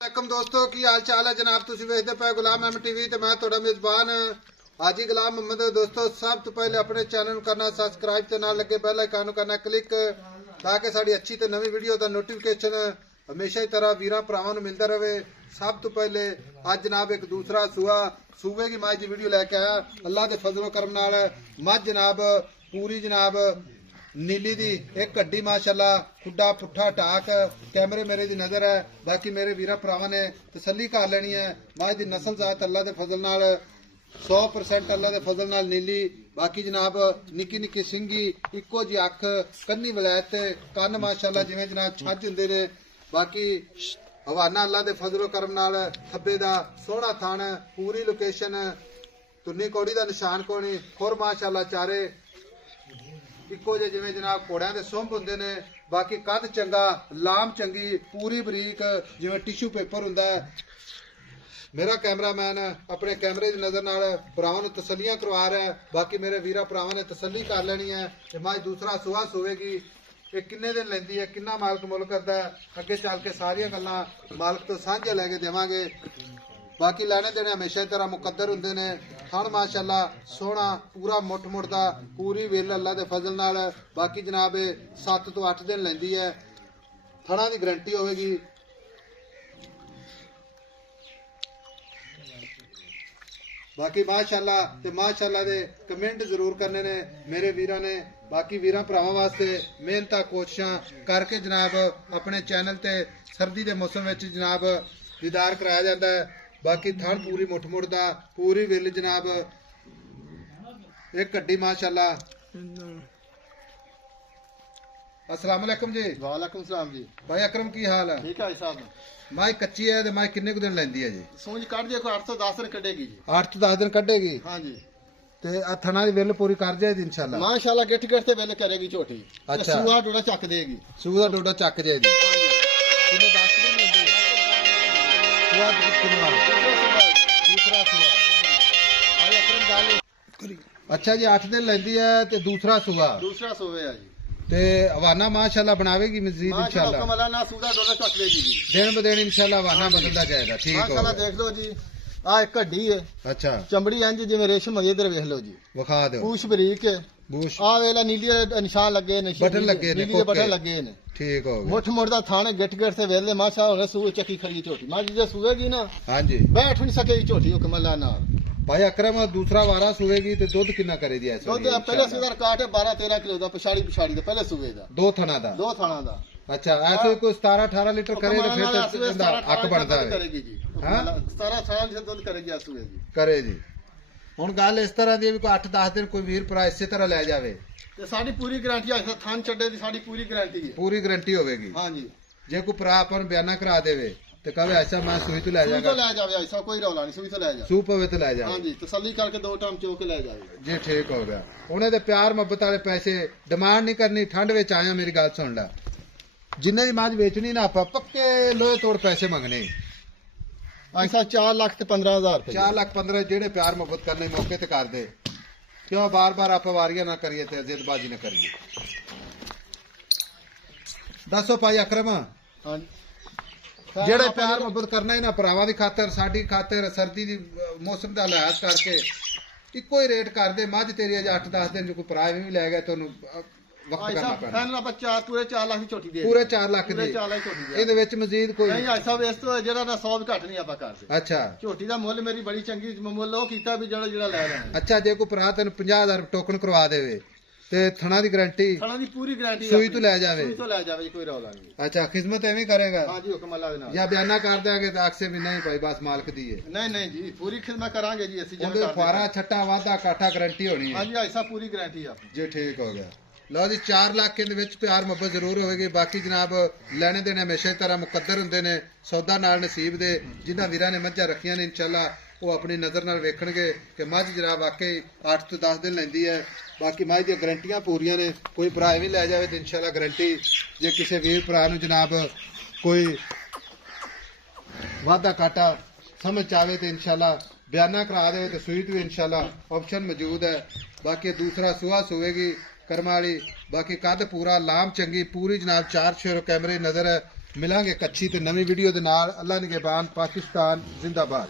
वालेकुम दोस्तों की हाल चाल है जनाब तुम वेखते पे गुलाम अहमद टीवी ते मैं तुहाडा मेजबान हाजी गुलाम मोहम्मद। दोस्तों सब तो पहले अपने चैनल को करना सबसक्राइब ते नाल लगे बेल आइकन को करना क्लिक ताकि साड़ी अच्छी ते नवी वीडियो का नोटिफिकेशन हमेशा ही तरह वीरां भरावां नूं मिलता रहे। सब तो पहले अज जनाब एक दूसरा सूबे की मझ की वीडियो लैके आया अल्लाह के फजलो करम नाल मझ जनाब पूरी जनाब नीली दी एक गड्डी माशाल्लाह खुड्डा पुट्ठा टाक कैमरे मेरे दी नजर है। बाकी मेरे वीरा भरावां ने तसल्ली कर लेनी है मझ दी नस्ल जात अल्लाह के फजल नाल 100% अल्लाह के फजल नाल नीली। बाकी जनाब निक्की निक्की सिंगी इको जी अख कन्नी वलैत कन्न माशाल्लाह जिवें जनाब छज हुंदे ने। बाकी हवाना अल्लाह के फजलो करम नाल खब्बे दा सोहना थण पूरी लोकेशन तुन्नी कौड़ी दा निशान कोनी खुर माशाल्लाह चारे इको जे जिवें जनाब घोड़ियां दे सुंभ हुंदे ने। बाकी कद चंगा लाम चंगी पूरी बरीक जिवें टिशू पेपर हुंदा है। मेरा कैमरामैन अपने कैमरे की नजर नाल भरावां नूं तसल्लियां करवा रहा है। बाकी मेरे वीरा भरावां ने तसल्ली कर लेनी है कि मझ दूसरा सुहा सोवेगी ये किन्ने दिन लैंदी है किन्ना मालक मुल करदा है अगे चल के सारियां गल्लां मालक तो सांझे लैके देवांगे। बाकी लैने देने हमेशा तरह मुकद्दर हुंदे ने। थण माशाल्लाह सोहना पूरा मुठ मुड़दा पूरी वेल अल्लाह दे फजल नाल। बाकी जनाब 7 तो 8 दिन लैंदी है थणा दी गारंटी होवेगी। बाकी माशाल्लाह दे कमेंट जरूर करने ने मेरे वीरां ने। बाकी वीरां भरावां वास्ते मेहनत कोशिशां करके जनाब अपने चैनल ते सर्दी के मौसम में जनाब दीदार कराया जाता है। बाकी थण पूरी मुठ मुड़दा पूरी विल जनाब एक गड्डी माशाल्लाह। अस्सलाम वालेकुम जी। वालेकुम सलाम जी। भाई अकरम की हाल है? ठीक है साहब। माई कच्ची है ते माई किन्ने कुछ दिन लैंदी है जी? सूंज कट जे को 8 तो 10 दिन कटेगी जी। 8 तो 10 दिन कटेगी। हाँ जी। ते आ थणा दी विल पूरी कर जाएगी इंशाल्लाह। माशाल्लाह गिट गिट से वेले करेगी झोटी। अच्छा। सूआ डोडा चक देगी। सूआ डोडा चक जाएगी। किन्ने 10 दिन लैंदी सूआ किन्ना दूसरा सूआ। भाई अकरम गाल अच्छा जी 8 दिन लैंदी है ते दूसरा सूआ सूवे है जी। ते हवाना माशाल्लाह बनावेगी मजीद इंशाल्लाह। माशाल्लाह ना सूदा डोडा चक देगी जी। दिन ब दिन इंशाल्लाह हवाना बदलदा जाएगा। ठीक है माशाल्लाह देख लो जी आ एक हड्डी है। अच्छा चमड़ी इंज जिवें रेशम है इधर देख लो जी। विखा दो पूछ बरीक है। बूश आ वेला नीली दे निशान लगे ने बटन लगे ने नीली दे बटन लगे ने। ठीक हो गया। मुठ मुड़दा थाने गिट गिट से वेले माशाल्लाह होने सूए चकी खड़ी झोटी मां जी जे सूएगी ना हां जी बैठ नहीं सकेगी झोटी हुकमला ना। भाई अकरम दूसरा वारा सुवेगी तो दूध कितना करेगी ऐसा? दूध पहले सुधा काट है 12-13 किलो दा पिछाड़ी दा पहले सुबह दा दो थना दा। दो थाना दा। अच्छा ऐसे कोई 17-18 लीटर करे तो फिर तो हक बनता है। करेगी जी। हां 17-18 लीटर दूध करेगी सुबह जी। करे जी। हुन गल इस तरह दी भी कोई 8-10 दिन कोई वीर भरा इसी तरह ले जावे ते साडी पूरी गारंटी है थान छड्डे दी साडी पूरी गारंटी है। पूरी गारंटी होवेगी। हां जी। जे कोई भरा अपन बयाना करा देवे तो कहे ऐसा मैं सुई तो ले सुई जाएगा तो ले जावे ऐसा कोई रौला नहीं सुई तो ले जावे। सू पवे तो ले जाए। हां जी तसल्ली करके 2 टाइम चो के ले जावे जी। ठीक हो गया। उन्हें ते प्यार मोहब्बत वाले पैसे डिमांड नहीं करनी। ठंड विच आया मेरी गल सुन ला जिन्ने दी मझ बेचनी ना आपा पक्के लोहे तोड़ पैसे मंगने। ऐसा 4 लाख ते 15,000 रुपए 4 लाख 15 जेड़े प्यार मोहब्बत करने मौके ते कर दे क्यों बार बार आप वारियां ना करिए ते जिदबाजी ना करिए। दसो भाई अकरम हां जी जेड़े प्यार मोहब्बत करना है ना भरावां दी खातर साडी खातर सर्दी दी मौसम दा लिहाज करके इको ही रेट कर दे। मझ तेरी अज 8-10 दिन जो कोई भरा भी लै गया तो वक्त करना पैना। फाइनल बच्चा पूरे 4 लाख की झोटी दे पूरे 4 लाख पूरे दी 4 लाख झोटी दे। ਇਹਦੇ ਵਿੱਚ ਮਜ਼ੀਦ ਕੋਈ ਨਹੀਂ ਐਸਾ ਵੇਸ ਤੋਂ ਜਿਹੜਾ ਨਾ 100 ਵੀ ਘੱਟ ਨਹੀਂ ਆਪਾਂ ਕਰਦੇ। ਅੱਛਾ ਝੋਟੀ ਦਾ ਮੁੱਲ ਮੇਰੀ ਬੜੀ ਚੰਗੀ ਮੁੱਲ ਉਹ ਕੀਤਾ ਵੀ ਜਿਹੜਾ ਲੈ ਲੈਣਾ। ਅੱਛਾ ਜੇ ਕੋਈ ਭਰਾ ਤੈਨੂੰ 50,000 ਟੋਕਨ ਕਰਵਾ ਦੇਵੇ ਤੇ ਥਣਾ ਦੀ ਗਾਰੰਟੀ ਥਣਾ ਦੀ ਪੂਰੀ ਗਾਰੰਟੀ ਸੂਈ ਤੋਂ ਲੈ ਜਾਵੇ। ਸੂਈ ਤੋਂ ਲੈ ਜਾਵੇ ਕੋਈ ਰੌਲਾ ਨਹੀਂ। ਅੱਛਾ ਖਿਦਮਤ ਐਵੇਂ ਕਰੇਗਾ? ਹਾਂ ਜੀ ਹੁਕਮ ਅੱਲਾ ਦੇ ਨਾਲ। ਜਾਂ ਬਿਆਨਾ ਕਰ ਦਿਆਂਗੇ ਤਾਂ ਅਕਸੇ ਵੀ ਨਹੀਂ ਭਾਈ ਬਸ ਮਾਲਕ ਦੀ ਹੈ। ਨਹੀਂ ਨਹੀਂ ਜੀ ਪੂਰੀ ਖਿਦਮਤ ਕਰਾਂਗੇ ਜੀ ਅਸੀਂ ਉਹਦੇ ਫਾਰਾ ਛੱਟਾ ਵਾਧਾ ਕਾਠਾ ਗਾਰੰਟੀ ਹੋਣੀ ਹੈ। ਹਾਂ ਜੀ ਐਸਾ ਪੂਰੀ ਗਾਰੰਟੀ ਆ ਜੀ। ਠੀਕ ਹੋ ਗਿਆ। ਲਓ ਜੀ 4 ਲੱਖ ਦੇ ਵਿੱਚ ਪਿਆਰ ਮੁਹੱਬਤ ਜ਼ਰੂਰ ਹੋਵੇਗੀ। ਬਾਕੀ ਜਨਾਬ ਲੈਣੇ ਦੇਣੇ ਹਮੇਸ਼ਾ ਤਰ੍ਹਾਂ ਮੁਕੱਦਰ ਹੁੰਦੇ ਨੇ ਸੌਦਾ ਨਾਲ ਨਸੀਬ ਦੇ। ਜਿਨ੍ਹਾਂ ਵੀਰਾਂ ਨੇ ਮੱਝਾਂ ਰੱਖੀਆਂ ਨੇ ਇਨਸ਼ਾਅੱਲਾ ਉਹ ਆਪਣੀ ਨਜ਼ਰ ਨਾਲ ਵੇਖਣਗੇ ਕਿ ਮੱਝ ਜਨਾਬ ਵਾਕਈ 8 ਤੋਂ 10 ਦਿਨ ਲੈਂਦੀ ਹੈ। ਬਾਕੀ ਮੱਝ ਦੀਆਂ ਗਰੰਟੀਆਂ ਪੂਰੀਆਂ ਨੇ। ਕੋਈ ਭਰਾ ਵੀ ਲੈ ਜਾਵੇ ਤੇ ਇਨਸ਼ਾਅੱਲਾ ਗਰੰਟੀ ਜੇ ਕਿਸੇ ਵੀਰ ਭਰਾ ਨੂੰ ਜਨਾਬ ਕੋਈ ਵਾਧਾ ਕਾਟਾ ਸਮਝ ਆਵੇ ਤੇ ਇਨਸ਼ਾਅੱਲਾ ਬਿਆਨਾ ਕਰਾ ਦੇਵੇ ਤੇ ਸੂਈ ਤੇ ਇਨਸ਼ਾਅੱਲਾ ਆਪਸ਼ਨ ਮੌਜੂਦ ਹੈ। ਬਾਕੀ दूसरा सुहा सोएगी कर्म वाली। बाकी कद पूरा लाम चंगी पूरी जनाब 4 शेर कैमरे नजर है। ਮਿਲਾਂਗੇ ਕੱਚੀ ਤੇ ਨਵੀਂ ਵੀਡੀਓ ਦੇ ਨਾਲ। ਅੱਲਾ ਨਿਗਹਿਬਾਨ। ਪਾਕਿਸਤਾਨ ਜ਼ਿੰਦਾਬਾਦ।